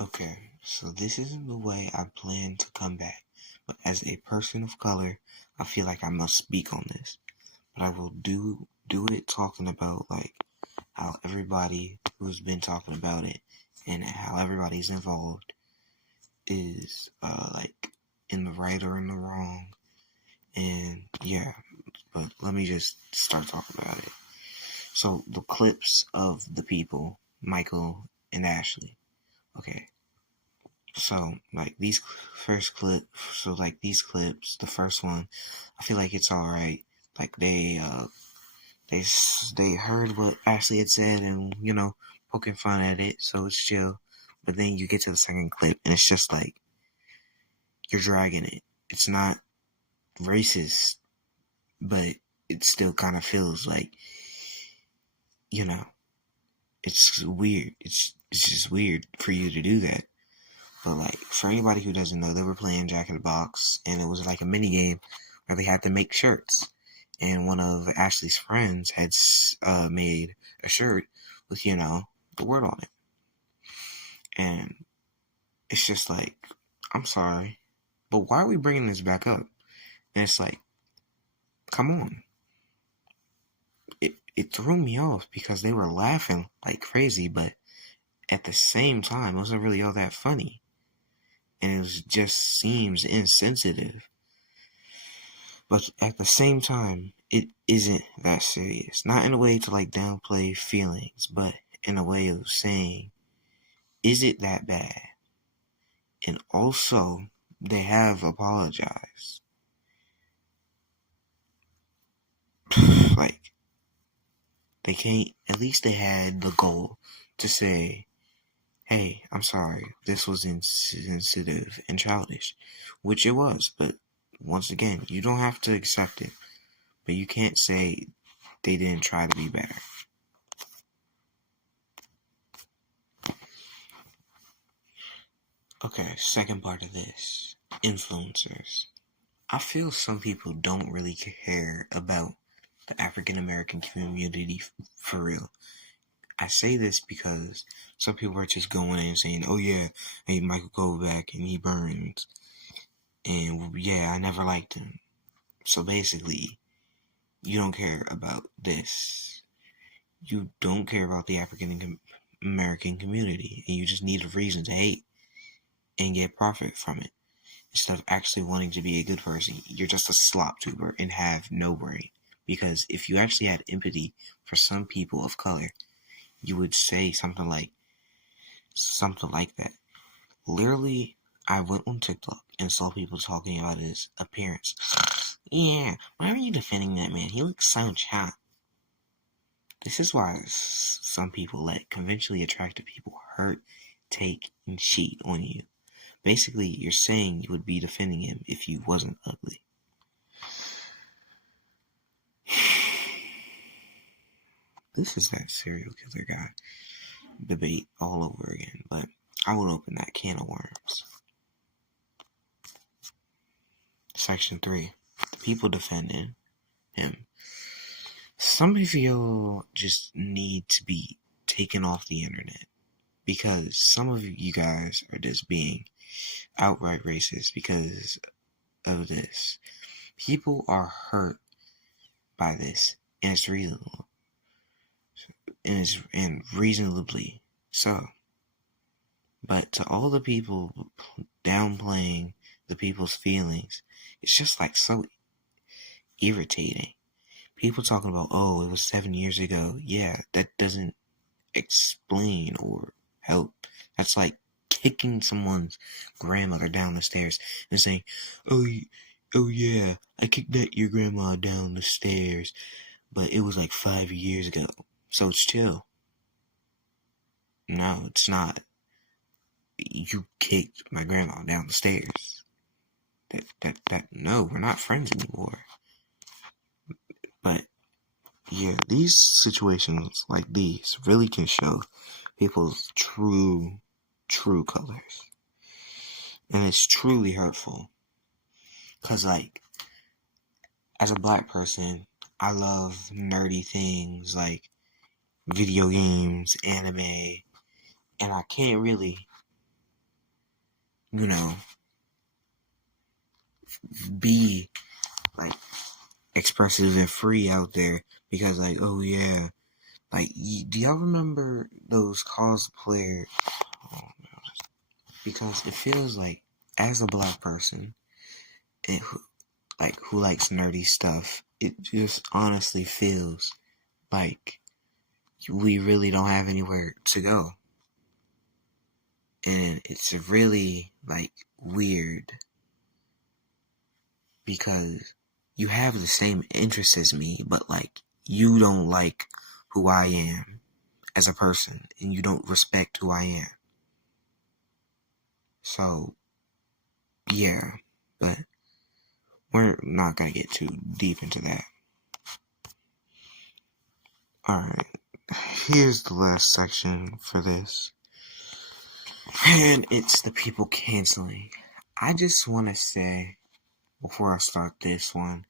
Okay, so this isn't the way I plan to come back, but as a person of color, I feel like I must speak on this. But I will do it talking about like how everybody who's been talking about it and how everybody's involved is like in the right or in the wrong. And yeah, but let me just start talking about it. So the clips of the people, Michael and Ashley. Okay, so like these first clip, so like these clips, the first one, I feel like it's all right. Like they they heard what Ashley had said and poking fun at it, so it's chill. But then you get to the second clip and it's just like you're dragging it. It's not racist, but it still kind of feels like you know it's weird. It's just weird for you to do that. But like for anybody who doesn't know, they were playing Jack in the Box, and it was like a mini game where they had to make shirts. And one of Ashley's friends had made a shirt with the word on it, and it's just like, I'm sorry, but why are we bringing this back up? And it's like, come on. It threw me off because they were laughing like crazy, but at the same time, it wasn't really all that funny. And it just seems insensitive. But at the same time, it isn't that serious. Not in a way to like downplay feelings, but in a way of saying, is it that bad? And also, they have apologized. Like, they can't, at least they had the goal to say, hey, I'm sorry, this was insensitive and childish, which it was, but once again, you don't have to accept it, but you can't say they didn't try to be better. Okay, second part of this, influencers. I feel some people don't really care about the African American community for real. I say this because some people are just going in and saying, oh yeah, hey, Michael Kovach and he burns. And yeah, I never liked him. So basically, you don't care about this. You don't care about the African American community, and you just need a reason to hate and get profit from it. Instead of actually wanting to be a good person, you're just a slop tuber and have no brain. Because if you actually had empathy for some people of color, you would say something like that. Literally, I went on TikTok and saw people talking about his appearance. Yeah, why are you defending that man? He looks so hot. This is why some people let conventionally attractive people hurt, take, and cheat on you. Basically, you're saying you would be defending him if he wasn't ugly. This is that serial killer guy debate all over again, but I would open that can of worms. Section 3. People defending him. Some of you just need to be taken off the internet because some of you guys are just being outright racist because of this. People are hurt by this, and it's reasonable, and reasonably so. But to all the people downplaying the people's feelings, it's just like so irritating. People talking about, oh, it was 7 years ago. Yeah, that doesn't explain or help. That's like kicking someone's grandmother down the stairs and saying, oh, oh yeah, I kicked your grandma down the stairs, but it was like 5 years ago. So it's chill. No, it's not. You kicked my grandma down the stairs. No, we're not friends anymore. But yeah, these situations like these really can show people's true colors. And it's truly hurtful. Cause like, as a black person, I love nerdy things like video games, anime, and I can't really you know, be like expressive and free out there because, like, oh yeah, like, do y'all remember those cosplayer? Oh, because it feels like, as a black person, and who likes nerdy stuff, it just honestly feels like we really don't have anywhere to go, and it's really like weird because you have the same interests as me, but like you don't like who I am as a person, and you don't respect who I am. So yeah, but we're not gonna get too deep into that. Alright, here's the last section for this. And it's the people canceling. I just want to say, before I start this one,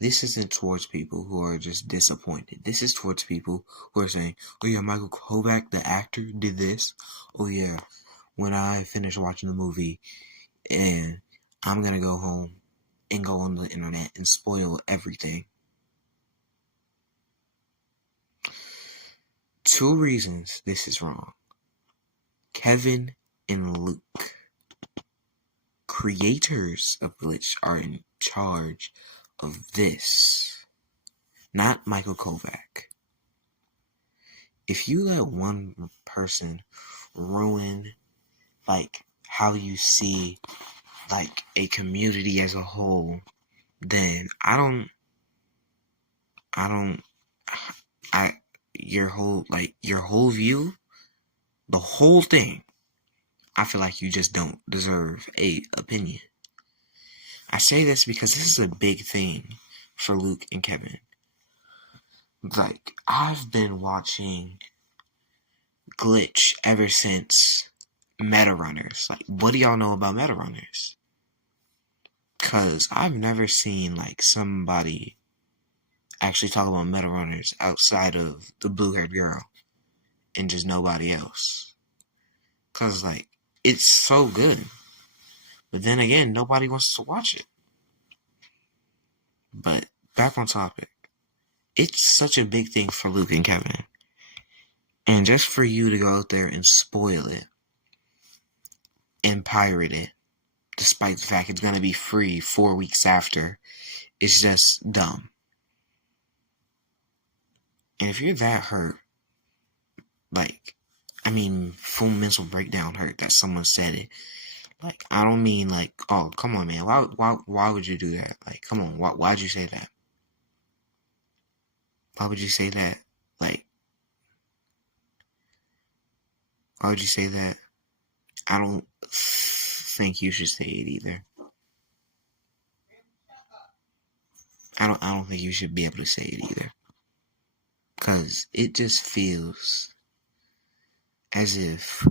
this isn't towards people who are just disappointed. This is towards people who are saying, oh yeah, Michael Kovach, the actor, did this. Oh yeah, when I finish watching the movie, and I'm gonna go home and go on the internet and spoil everything. 2 reasons this is wrong. Kevin and Luke, creators of Glitch, are in charge of this, not Michael Kovach. If you let one person ruin like how you see like a community as a whole, then I your whole view, the whole thing, I feel like you just don't deserve a opinion. I say this because this is a big thing for Luke and Kevin. Like, I've been watching Glitch ever since Meta Runners. Like, what do y'all know about Meta Runners? Cause I've never seen like somebody actually talk about Meta Runners outside of the blue-haired girl and just nobody else. Cause like, it's so good. But then again, nobody wants to watch it. But back on topic. It's such a big thing for Luke and Kevin. And just for you to go out there and spoil it and pirate it, despite the fact it's going to be free 4 weeks after, is just dumb. And if you're that hurt, like, I mean, full mental breakdown hurt that someone said it. Like, I don't mean like, oh, come on, man. Why would you do that? Like, come on. Why'd you say that? Why would you say that? Like, why would you say that? I don't think you should say it either. I don't think you should be able to say it either. Cause it just feels as if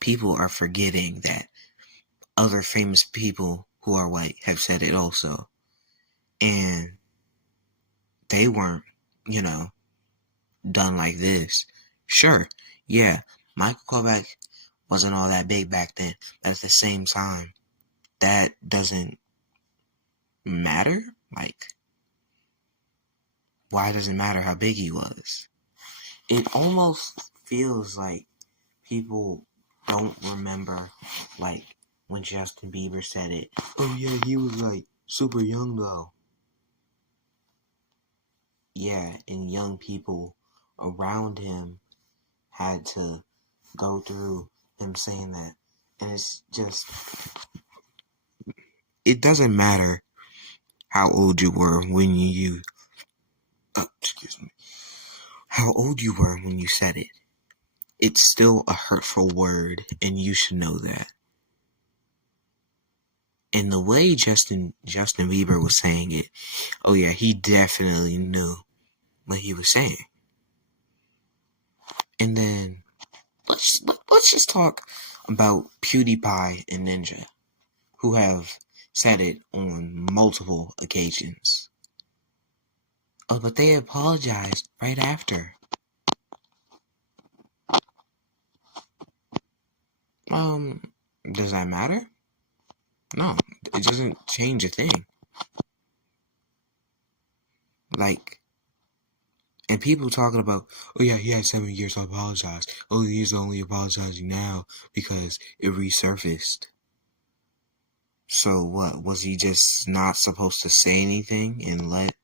people are forgetting that other famous people who are white have said it also. And they weren't, done like this. Sure, yeah, Michael Kovach wasn't all that big back then, but at the same time, that doesn't matter. Like, why does it matter how big he was? It almost feels like people don't remember, like, when Justin Bieber said it. Oh yeah, he was like super young though. Yeah, and young people around him had to go through him saying that. And it's just, it doesn't matter how old you were when excuse me, how old you were when you said it. It's still a hurtful word, and you should know that. And the way Justin Bieber was saying it, oh yeah, he definitely knew what he was saying. And then let's just talk about PewDiePie and Ninja, who have said it on multiple occasions. Oh, but they apologized right after. Does that matter? No, it doesn't change a thing. Like, and people talking about, oh yeah, he had 7 years to apologize. Oh, he's only apologizing now because it resurfaced. So what? Was he just not supposed to say anything and let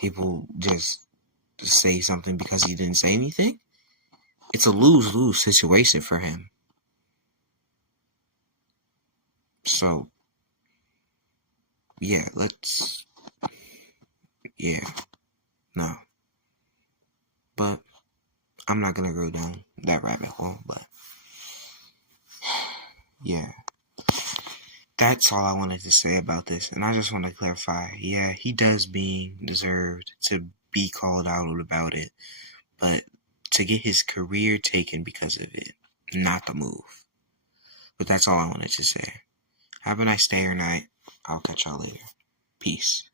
people just say something because he didn't say anything? It's a lose-lose situation for him. So, yeah, no. But I'm not gonna go down that rabbit hole, but yeah. That's all I wanted to say about this, and I just want to clarify, yeah, he does deserve to be called out about it, but to get his career taken because of it, not the move. But that's all I wanted to say. Have a nice day or night. I'll catch y'all later. Peace.